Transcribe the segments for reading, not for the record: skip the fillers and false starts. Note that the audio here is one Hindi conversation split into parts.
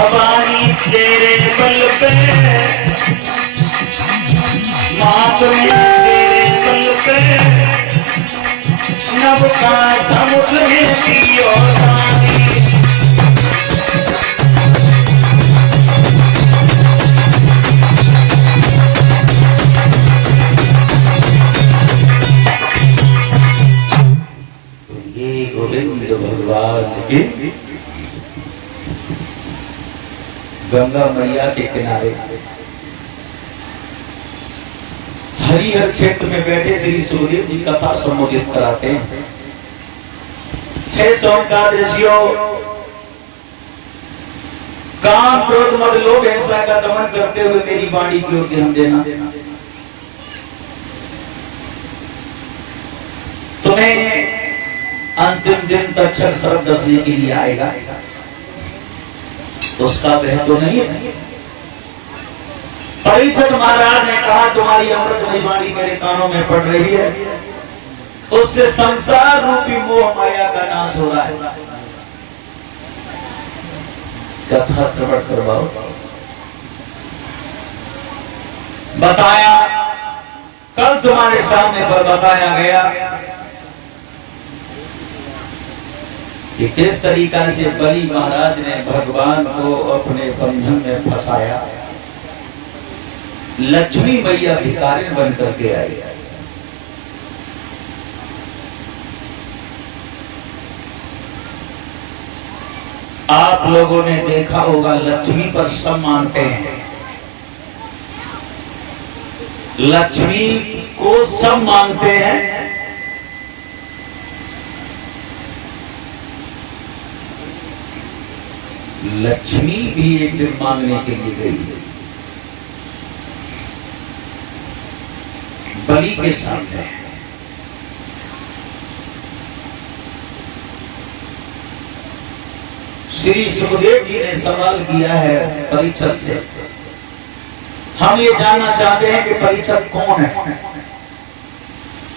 भवानी तेरे बल पे मात में तेरे बल पे नव का समुद्र में पियो पानी। ये गोविंद भगवान की गंगा मैया के किनारे हरिहर क्षेत्र में बैठे श्री सुखदेव जी कथा संबोधित कराते हैं। हे सोमकार ऋषियों, काम क्रोध मद लोभ हिंसा का दमन करते हुए मेरी वाणी की ओर ध्यान देना। तुम्हें अंतिम दिन तक अक्षर शब्द दसने के लिए आएगा, उसका वह तो नहीं है। परीक्षित महाराज ने कहा तुम्हारी अमृतमयी वाणी मेरे कानों में पड़ रही है, उससे संसार रूपी मोह माया का नाश हो रहा है। कथा श्रवण करवाओ। बताया, कल तुम्हारे सामने पर बताया गया कि किस तरीका से बलि महाराज ने भगवान को अपने बंधन में फंसाया। लक्ष्मी मैया भिखारिन बन करके आई। आप लोगों ने देखा होगा लक्ष्मी पर सब मानते हैं, लक्ष्मी को सब मानते हैं। लक्ष्मी भी एक दिन मांगने के लिए गई बलि के सामने। श्री सुखदेव जी ने सवाल किया है परीक्षित से, हम ये जानना चाहते हैं कि परीक्षित कौन है।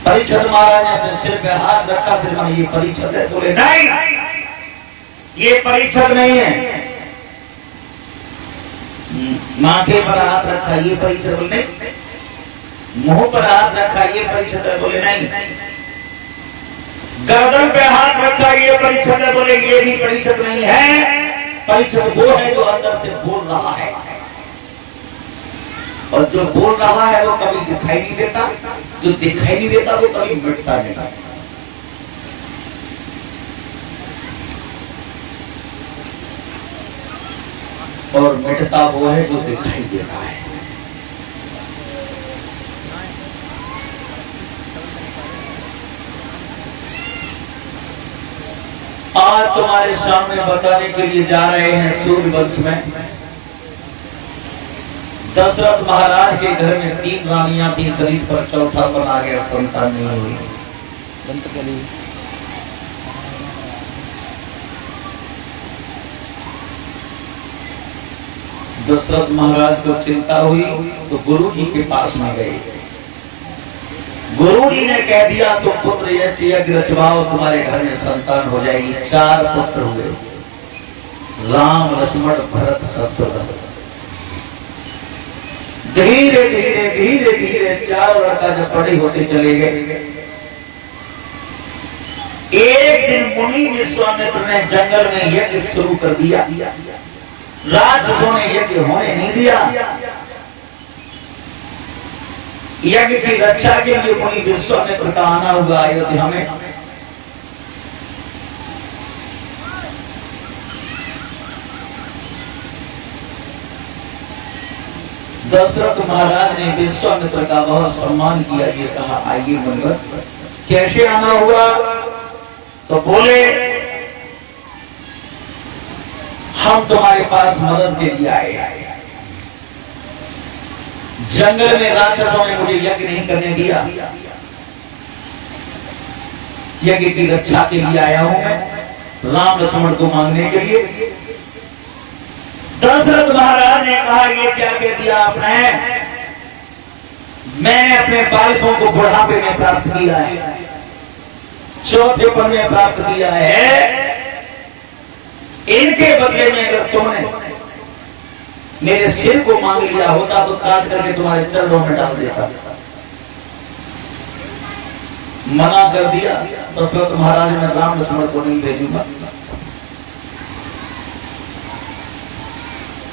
परीक्षित महाराज ने अपने सिर पे हाथ रखा, सिर में ये परीक्षित है। बोले नहीं, ये परीक्षित नहीं है। माथे पर हाथ रखा, ये परीक्षित। बोले नहीं। मुंह पर हाथ रखा, ये परीक्षित है। बोले नहीं। गर्दन पे हाथ रखा, ये परीक्षित है। बोले ये भी परीक्षित नहीं है। परीक्षित वो है जो अंदर से बोल रहा है, और जो बोल रहा है वो कभी दिखाई नहीं देता, जो दिखाई नहीं देता वो कभी मिटता नहीं। और मिटता वो है जो दिखाई देता है। आज तुम्हारे सामने बताने के लिए जा रहे हैं सूर्यवंश में दशरथ महाराज के घर में 3 रानियां थी, शरीर पर चौथा पन आ गया, संतान नहीं हुई। दशरथ महाराज को चिंता हुई तो गुरु जी के पास में गए। गुरु जी ने कह दिया तुम पुत्र यज्ञ रचवाओ, तुम्हारे घर में संतान हो जाएगी। 4 पुत्र हुए, राम लक्ष्मण भरत शत्रुघ्न। धीरे धीरे धीरे धीरे 4 लड़का जब बड़े होते चले गए, एक दिन मुनि विश्वामित्र ने जंगल में यज्ञ शुरू कर दिया। राक्षसों ने यज्ञ होने नहीं दिया। यज्ञ की रक्षा के लिए मुनि विश्वामित्र का आना हुआ अयोध्या में। दशरथ महाराज ने विश्वामित्र का बहुत सम्मान किया। ये कहा आइए मुनिवर। कैसे आना हुआ तो बोले हम तुम्हारे पास मदद के लिए आए। जंगल में राक्षसों ने मुझे यज्ञ नहीं करने दिया, यज्ञ की रक्षा के लिए आया हूं मैं, राम लक्ष्मण को मांगने के लिए। दशरथ महाराज ने कहा ये क्या कह दिया आपने? मैंने अपने बालकों को बुढ़ापे में प्राप्त किया है, चौथेपन में प्राप्त किया है। इनके बदले में अगर तुमने मेरे सिर को मांग लिया होता तो काट करके तुम्हारे चरणों में डाल देता। मना कर दिया। दशरथ महाराज ने राम लक्ष्मण को नहीं भेजूंगा।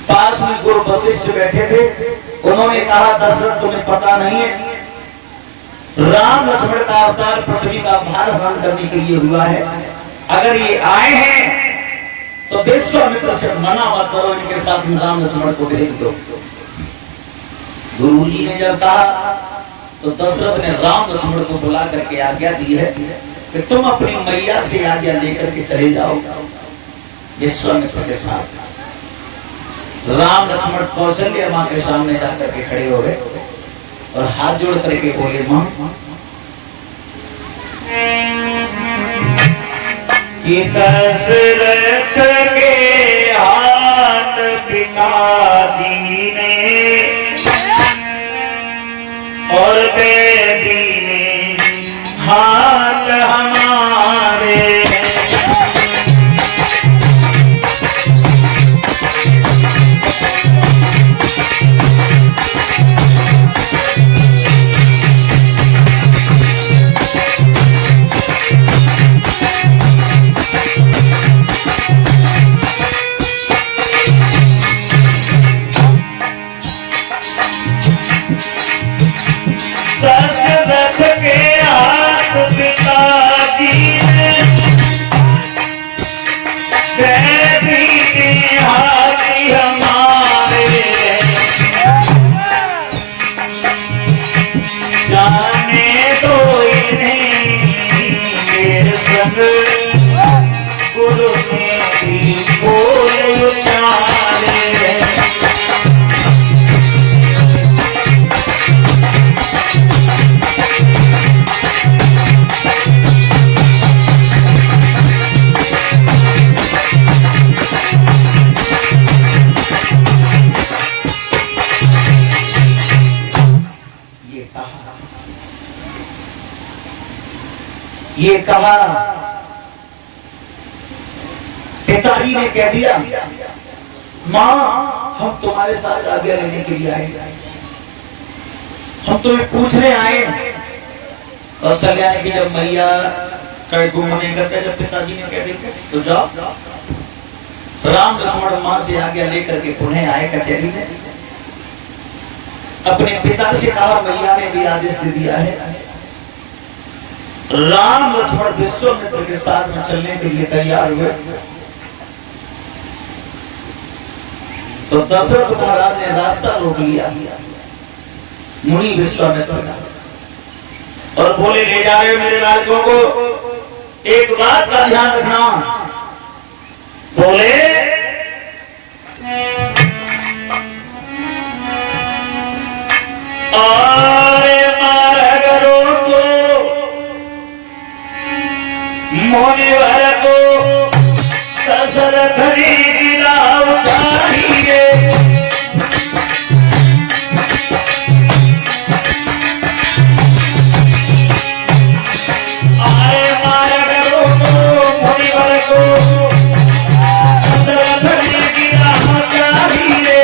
पास में गुरु वशिष्ठ बैठे थे, उन्होंने कहा दशरथ तुम्हें पता नहीं है, राम लक्ष्मण का अवतार पृथ्वी का भार हरण करने के लिए हुआ है। अगर ये आए हैं तो विश्वामित्र से मना मत करो, इनके साथ राम लक्ष्मण को भेज दो। गुरु जी ने जब कहा तो दशरथ ने राम लक्ष्मण को बुला करके आज्ञा दी है कि तुम अपनी मैया से आज्ञा लेकर के चले जाओ विश्वामित्र के साथ। राम लक्ष्मण कौशल्य मां के सामने जाकर के खड़े हो गए और हाथ जोड़ करके बोले, मां कि दशरथ के हाथ पिताजी ने और बेबी ने हाथ हमारे। दशरथ के हाथ पिताजी ने बेबी के हाथ हमारे। जाने दो इन्हें मेरे संग गुरु ने भी बोल उचारे। ये कहा पिताजी ने कह दिया, मां हम तुम्हारे साथ आज्ञा लेने के लिए आए, हम तुम्हें पूछने आए। कौशल्या ने कि जब मैया कई गुम नहीं करते, जब पिताजी ने कह दिया तो जाओ। राम लक्ष्मण मां से आज्ञा लेकर के पुनः आए कचहरी में। अपने पिता से कहा, मैया ने भी आदेश दे दिया है, राम लक्ष्मण विश्वामित्र के साथ में चलने के लिए तैयार हुए। तो दशरथ महाराज ने रास्ता रोक लिया मुनि विश्वामित्र का और बोले, ले जा रहे हो मेरे बालकों को, एक बात का ध्यान रखना। बोले, मुनिवर को दशरथ ने गिराव चाहिए। आए मारगरो को मुनिवर को दशरथ ने गिराव चाहिए।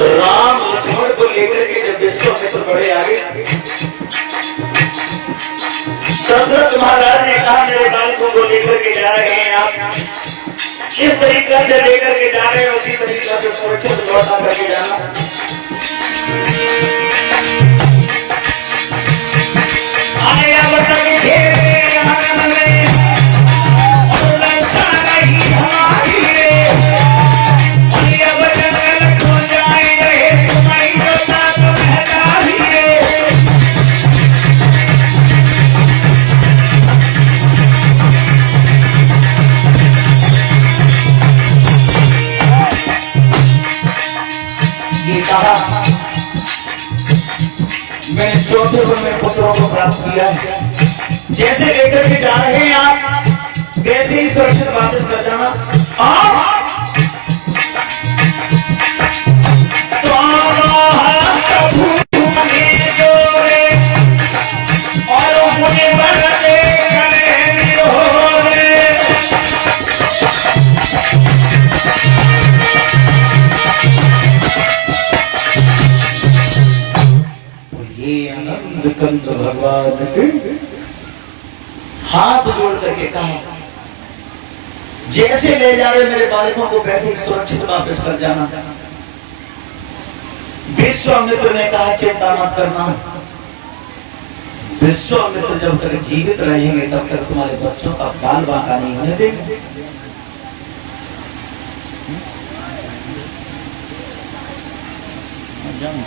राम लक्ष्मण को लेकर के जब विश्वामित्र बड़े आगे दशरथ महाराज ने कहा मेरे बालकों को लेकर के जा रहे हैं आप, इस तरीका से लेकर के जा रहे हैं उसी तरीका से सुरक्षित लौटा करके जाना। आया बता के घेरे आंगन में और लंका नहीं हमारी रे, आया बता के खो जाए रहे तुम्हारी बता तो महतारी रे। ये कहा मैंने चौथे वन में पुत्रों को प्राप्त किया है, जैसे लेकर के जा रहे हैं आप वैसे ही सुरक्षित वापस कर जाना। कंद भगवान के हाथ जोड़ करके कहा जैसे ले जा रहे मेरे बालकों को वैसे ही सुरक्षित वापस कर जाना। विश्वामित्र ने कहा चिंता मत करना, विश्वामित्र जब तक जीवित रहेंगे तब तक तुम्हारे बच्चों का बाल बांका नहीं होने देंगे।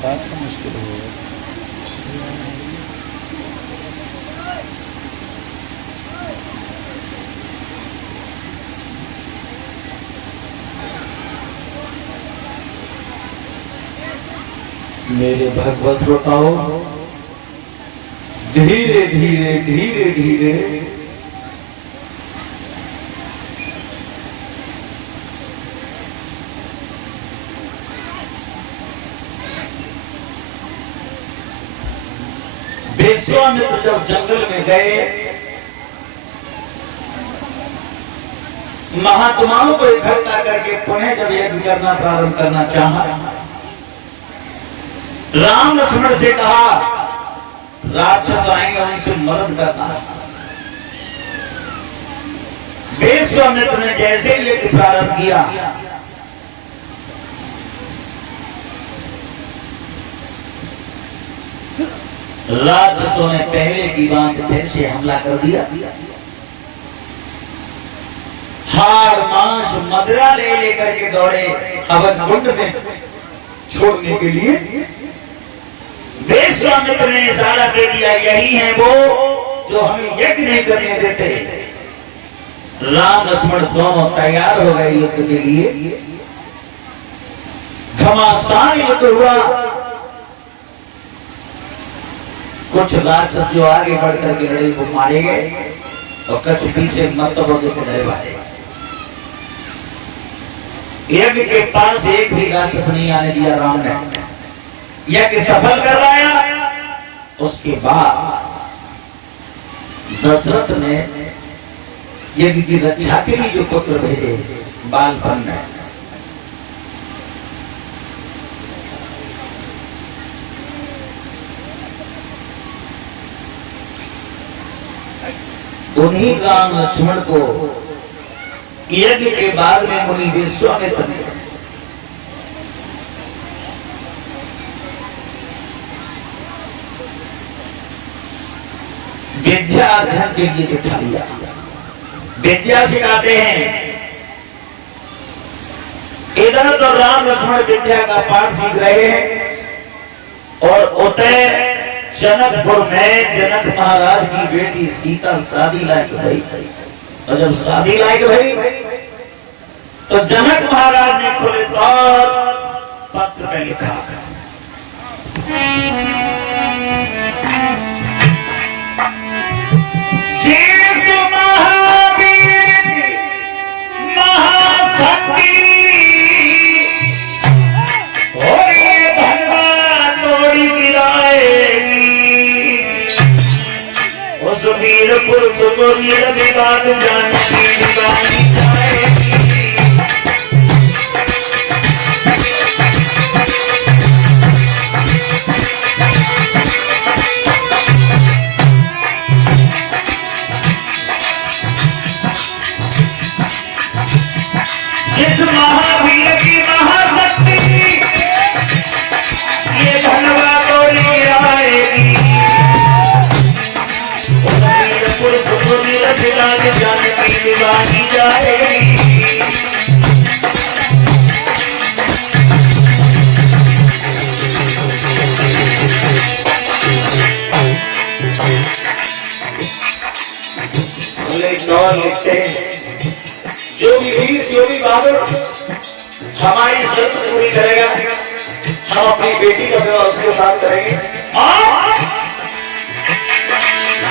बात तो मुश्किल हो मेरे भगवत श्रोताओ, धीरे धीरे धीरे धीरे विश्वामित्र जब जंगल में गए, महात्माओं को इकट्ठा करके पुनः जब यज्ञ करना प्रारंभ करना चाहा, राम लक्ष्मण से कहा राक्षस आएंगे उनसे मदद करना। विश्वामित्र ने जैसे ही यज्ञ प्रारंभ किया, राक्षसों ने पहले की बात फिर से हमला कर दिया। हार मांस मदिरा ले लेकर के दौड़े हवन कुंड में छोड़ने के लिए। विश्वामित्र ने इशारा दे दिया यही है वो जो हमें यज्ञ नहीं करने देते। राम लक्ष्मण दोनों तैयार हो गए युद्ध के लिए। घमासान युद्ध हुआ। कुछ राक्षस जो आगे बढ़कर के लड़े वो मारे गए और कुछ पीछे मर्तबों को पकड़े भागे। यज्ञ के पास एक भी राक्षस नहीं आने दिया राम ने। यज्ञ सफल करवाया। उसके बाद दशरथ ने यज्ञ की रक्षा के लिए जो पुत्र भेजे बालपन में, उन्हीं राम लक्ष्मण को यज्ञ के बाद में मुनि विश्वामित्र ने विद्या अध्ययन के लिए बिठा लिया। विद्या सिखाते हैं। इधर तो राम लक्ष्मण विद्या का पाठ सीख रहे हैं और उतरे जनकपुर में जनक महाराज की बेटी सीता शादी लायक भई। और जब शादी लायक भई तो जनक महाराज ने खुले तौर पत्र में लिखा जैसे महावीर महाशक्ति और ये धनवा तोड़ी गिराएगी। उस वीर पुरुष को ये बात जानती जाएगी। जिस महावीर की महाशक्ति ये धनवा बोली आएगी जाने की दीवानी जाएगी। जो भी वीर जो भी बहादुर हमारी शर्त पूरी करेगा हम अपनी बेटी का विवाह उसके साथ करेंगे। और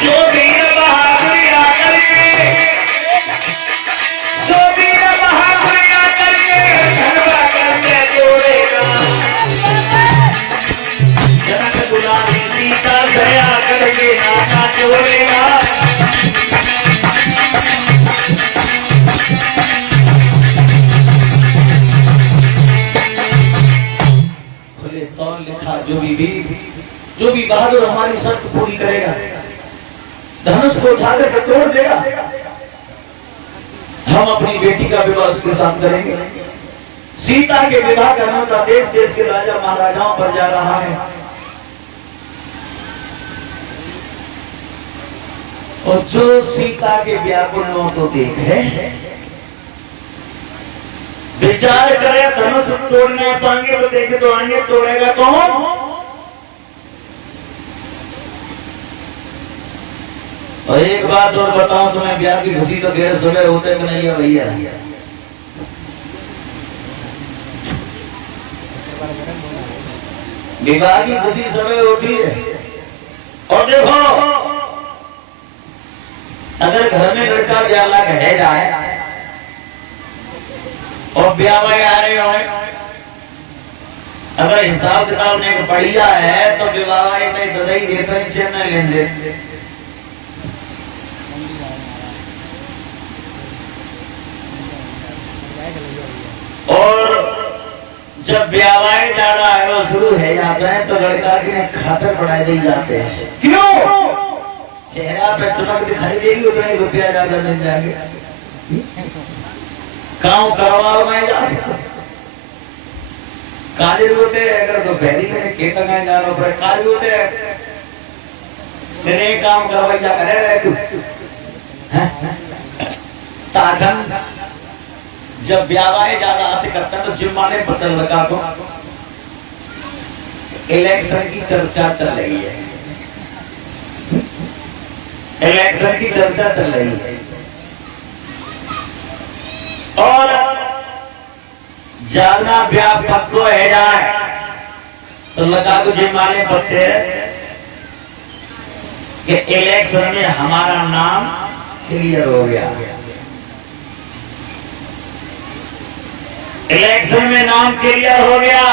जो वीर बहादुर आकर के जो वीर बहादुर आकर के धनवा करके जोड़ेगा जनक गुलामी सीता दया करके नाता जोड़ेगा। लिखा जो भी बहादुर हमारी शर्त पूरी करेगा धनुष को उठाकर के तोड़ देगा हम अपनी बेटी का विवाह उसके साथ करेंगे। सीता के विवाह का न्योता देश देश के राजा महाराजाओं पर जा रहा है और जो सीता के व्याकुल को देखे विचार करे धनुष तोड़ने पाएंगे तो देखे तो आएंगे तोड़ेगा कौन। और एक बात और बताऊं तुम्हें ब्याह की खुशी तो देर सुबह होते कि नहीं है भैया। विवाह की खुशी सुबह होती है और देखो अगर घर में लड़का ब्याह ला कह जाए और ब्याह में आ रहे हो अगर हिसाब किताब ने बढ़िया है तो विवाह में बधाई देते हैं चेन्नई लेन देते और जब ब्याह ज्यादा है वो शुरू है जाता है तो लड़का के खातर बढ़ाए दे जाते हैं। क्यों? चेहरा पे चमक दिखाई देगी उतना ही रुपया ज्यादा मिल जाएगा। काम करवाओ मैं काले होते अगर तो पहली मैंने खेत में जाना पड़े काले होते तेरे काम करवाइया करे रहे तू ताकन जब ब्याह ज्यादा आते करता है तो जुर्माने बदल लगा को इलेक्शन की चर्चा चल रही है। इलेक्शन की चर्चा चल रही है और ज्यादा ब्याह पक्को है जाए तो लगा को जुर्माने पड़ते कि इलेक्शन में हमारा नाम क्लियर हो गया। इलेक्शन में नाम क्लियर हो गया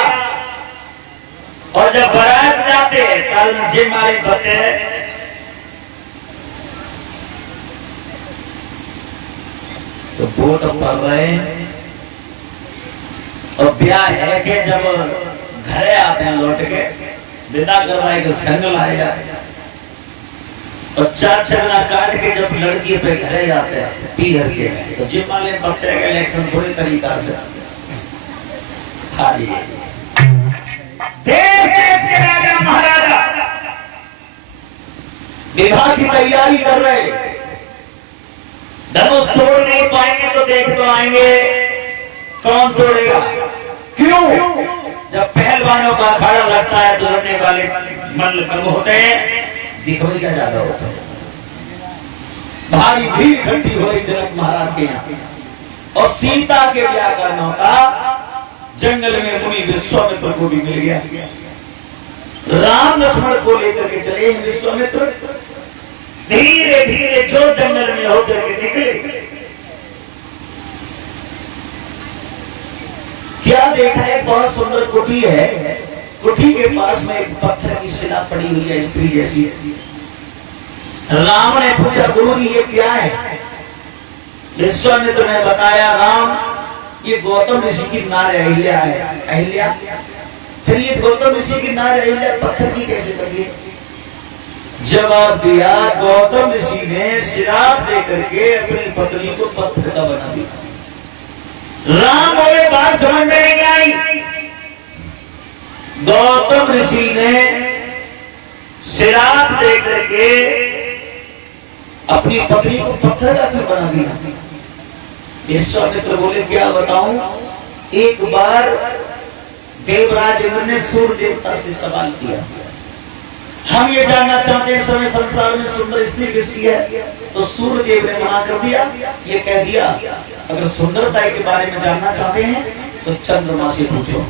और जब बारात जाते कल जिम्मेदारी बनते तो वोट पड़ रहे और ब्याह है कि जब घरे आते हैं लौट के विदा करवाए के संग लाए जाते और चार छगना काट के जब लड़की पे घरे जाते हैं पीहर के तो जिम्मेदारी बनते हैं इलेक्शन पूरी तरीका से देश देश के राजा महाराजा विवाह की तैयारी कर रहे धनुष तोड़ नहीं पाएंगे तो देख तो आएंगे कौन तोड़ेगा। क्यों? जब पहलवानों का अखाड़ा लगता है तो लड़ने वाले मल्ल कम होते हैं दिखवैया ज्यादा होता है। भारी भीड़ इकट्ठी हुई जनक महाराज के यहाँ और सीता के व्याकरणों का जंगल में मुनि विश्वामित्र को भी मिल गया। राम लक्ष्मण को लेकर के चले विश्वामित्र धीरे धीरे जो जंगल में होकर के निकले क्या देखा है बहुत सुंदर कुटी है। कुटी के पास में एक पत्थर की शिला पड़ी हुई है स्त्री जैसी। राम ने पूछा गुरु जी ये क्या है? विश्वामित्र ने बताया राम ये गौतम ऋषि की नार अहिल्या है। अहिल्या फिर ये गौतम ऋषि की नार अहिल्या पत्थर की कैसे बनी? जवाब दिया गौतम ऋषि ने श्राप देकर के अपनी पत्नी को पत्थर का बना दिया। राम बोले बात समझ में नहीं आई। गौतम ऋषि ने श्राप दे करके अपनी पत्नी को पत्थर का क्यों बना दिया? विश्वामित्र बोले क्या बताऊं, एक बार देवराज इंद्र ने सूर्य देवता से सवाल किया, हम ये जानना चाहते हैं समय संसार में सुंदर स्त्री किसकी है? तो सूर्य देव ने मना कर दिया, ये कह दिया अगर सुंदरता के बारे में जानना चाहते हैं तो चंद्रमा से पूछो,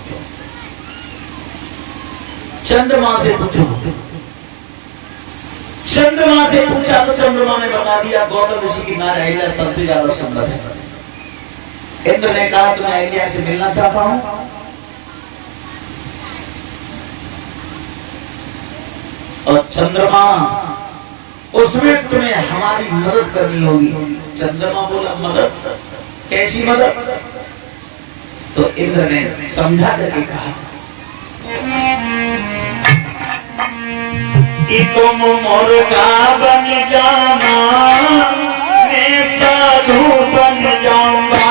चंद्रमा से पूछो। चंद्रमा से पूछा तो चंद्रमा ने बता दिया गौतम ऋषि की नारी अहिल्या सबसे ज्यादा सुंदर है। इंद्र ने कहा तो मैं अहिल्या से मिलना चाहता हूं। और चंद्रमा उसमें तुम्हें हमारी मदद करनी होगी। चंद्रमा बोला मदद? कैसी मदद? तो इंद्र ने समझा करके कहा कि तुम मुर्गा बन जाना, मैं साधु बन जाऊंगा।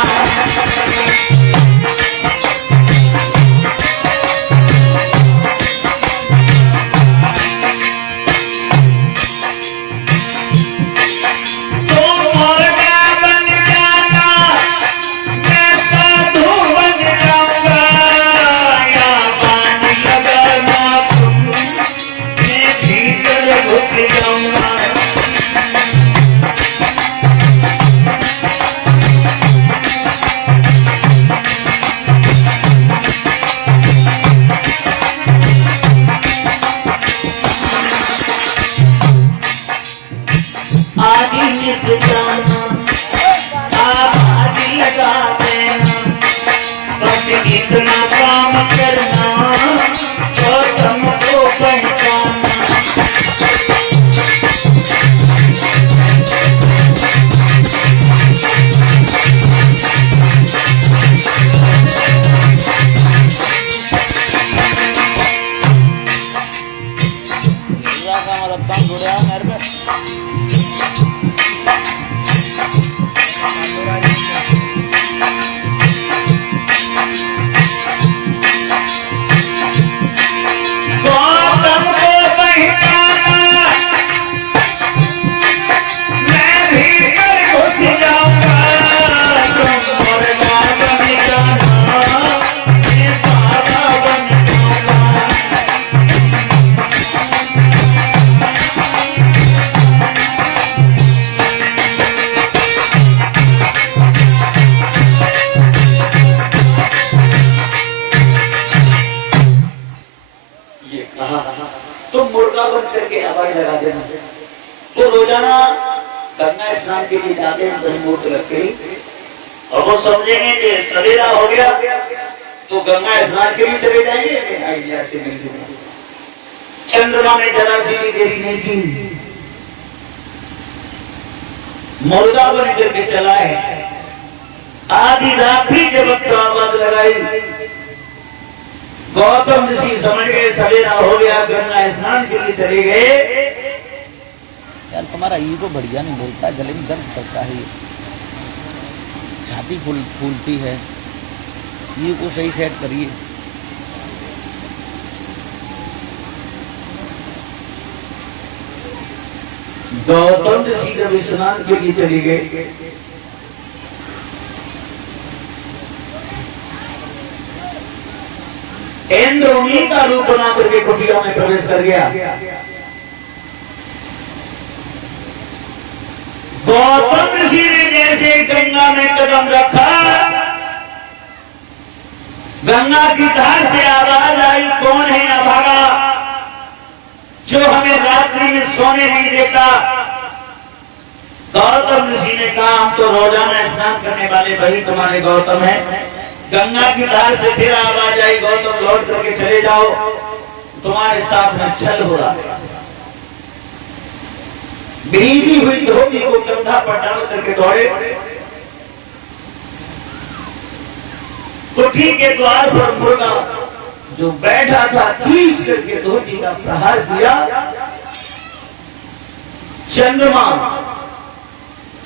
तो रोजाना गंगा स्नान के लिए जाते हैं दही मूर्त रख के, और वो समझेंगे कि सवेरा हो गया तो गंगा स्नान के लिए चले जाएंगे। अहिल्या से मिलने चंद्रमा ने जरा सी भी देरी नहीं की, मुर्गा बन करके चलाए। आधी रात्रि जब आवाज लगाई, गौतम ऋषि समझ गए सवेरा हो गया, गंगा स्नान के लिए चले गए। यार तुम्हारा ईगो बढ़िया नहीं बोलता, गले में दर्द करता है, छाती फूलती है, ईगो सही सेट करिए। गौतम ऋषि जब स्नान के लिए चले गए, इंद्र उन्हीं का रूप बना करके कुटिया में प्रवेश कर गया। गौतम ऋषि ने जैसे गंगा में कदम रखा, गंगा की धार से आवाज आई, कौन है अभागा जो हमें रात्रि में सोने नहीं देता? गौतम ऋषि ने कहा हम तो रोजाना स्नान करने वाले वही तुम्हारे गौतम हैं। गंगा की धार से फिर आवाज आई, गौतम लौट करके चले जाओ, तुम्हारे साथ में छल हो रहा है। भीगी हुई धोती को कंधा पर डाल करके दौड़े, कुटी के द्वार पर मुर्गा जो बैठा था खींच करके धोती का प्रहार किया। चंद्रमा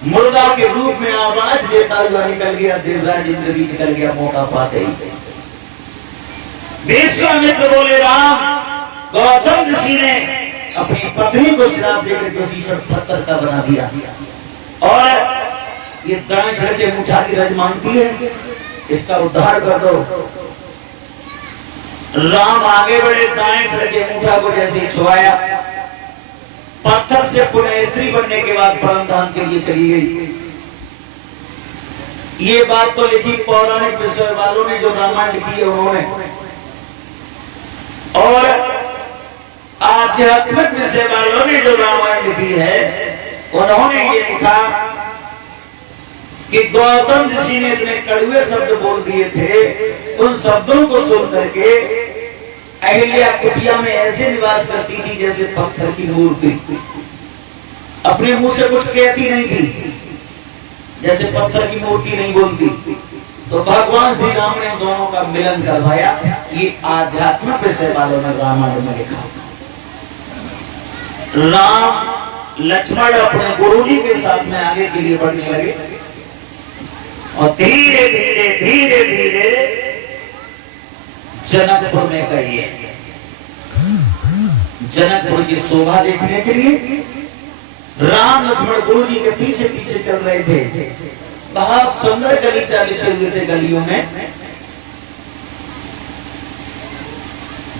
मुर्गा के रूप में आवाज देता हुआ निकल गया। देवराज इंद्र भी निकल गया मौका पाते ही। विश्वामित्र बोले राम, गौतम ऋषि ने अपनी पत्नी को श्राप देकर के शीशर पत्थर का बना दिया और ये दाएं चढ़ के मुठा की रज मांगती है, इसका उद्धार कर दो। राम आगे बढ़े, दाएं चढ़ के मुठा को जैसे छुआया, पत्थर से पुनः स्त्री बनने के बाद परम धाम के लिए चली गई। ये बात तो लिखी पौराणिक विषय वालों ने, जो रामायण लिखी है उन्होंने, और आध्यात्मिक विषय वालों ने जो रामायण लिखी है उन्होंने ये लिखा कि गौतम ऋषि ने इतने कड़वे शब्द बोल दिए थे, उन शब्दों को सुन करके अहिल्या कुटिया में ऐसे निवास करती थी जैसे पत्थर की मूर्ति। अपने मुंह से कुछ कहती नहीं थी, जैसे पत्थर की मूर्ति नहीं बोलती। तो भगवान श्री राम ने दोनों का मिलन करवाया। ये आध्यात्मिक विषय वालों ने रामायण में लिखा। राम लक्ष्मण अपने गुरुजी के साथ में आगे के लिए बढ़ने लगे और धीरे धीरे धीरे धीरे जनकपुर में गए। जनकपुर की शोभा देखने के लिए राम लक्ष्मण गुरुजी के पीछे पीछे चल रहे थे। बहुत सुंदर गलीचा बिछे हुए थे गलियों में।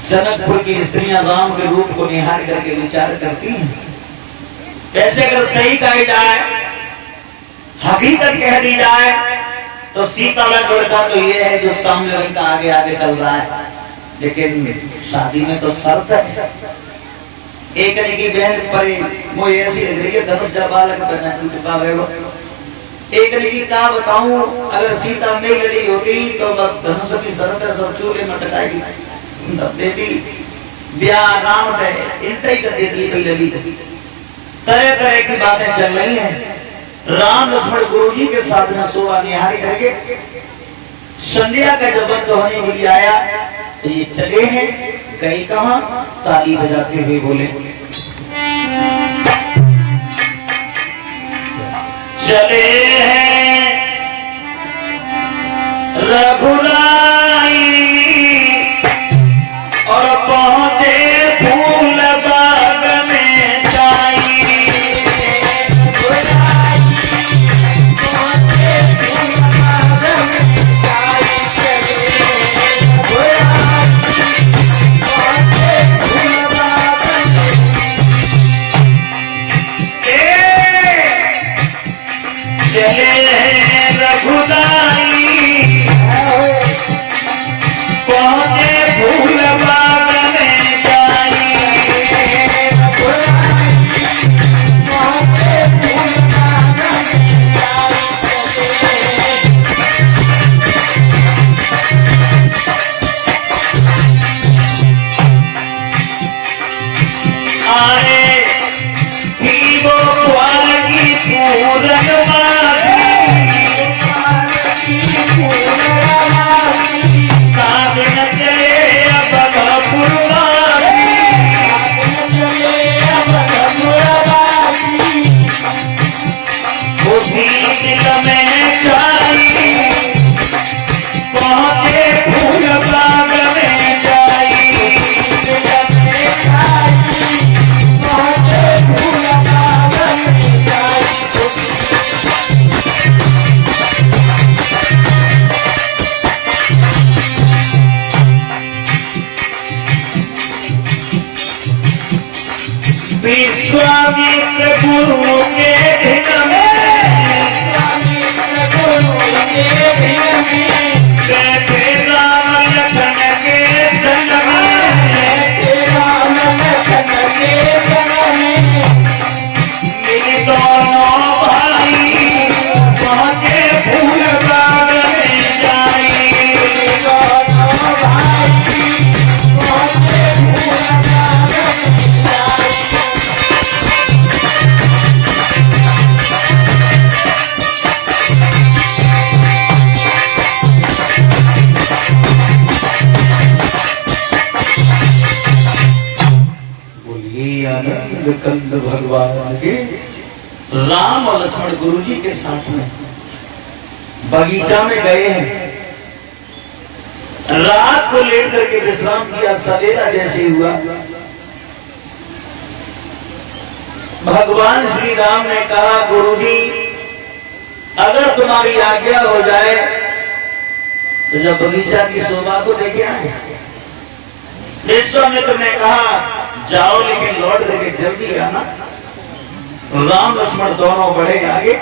जनकपुर की स्त्रियां राम के रूप को निहार करके विचार करती हैं, वैसे अगर सही कही जाए, हकीकत कह दी जाए, तो सीता लड़का तो ये है जो सामने उनका आगे आगे चल रहा है। लेकिन शादी में तो शर्त है। एक की बहन पर मुझे ऐसी लग रही है धनुष जब बालक बना। एक की का बताऊं, अगर सीता में लड़ी होती तो धनुष की शर्त है, सब चूल्हे में टकाएगी देती, ब्याह राम है इनका ही कर देती है। लड़ी तरह तरह की बातें चल रही हैं। राम लक्ष्मण गुरुजी के साथ में शोभा निहारी करके संध्या का जब वक्त होने के लिए आया तो ये चले हैं। कहीं कहां ताली बजाते हुए बोले, चले हैं रघुराई और पहुंचे फूल बाग में जाई। विश्वामित्र गुरु के दिन में बैठे राम लखन के संग में मिली दोनों भाई पहुंचे फूल बाग में जाई। कंद भगवान के राम और लक्ष्मण गुरुजी के साथ में बगीचा में गए हैं। रात को लेट करके विश्राम किया, सवेरा जैसे हुआ भगवान श्री राम ने कहा, गुरुजी अगर तुम्हारी आज्ञा हो जाए तो जब बगीचा की शोभा को देखे आए। विश्वामित्र ने कहा जाओ, लेकिन लौट करके जल्दी आना। राम लक्ष्मण दोनों बढ़े आगे।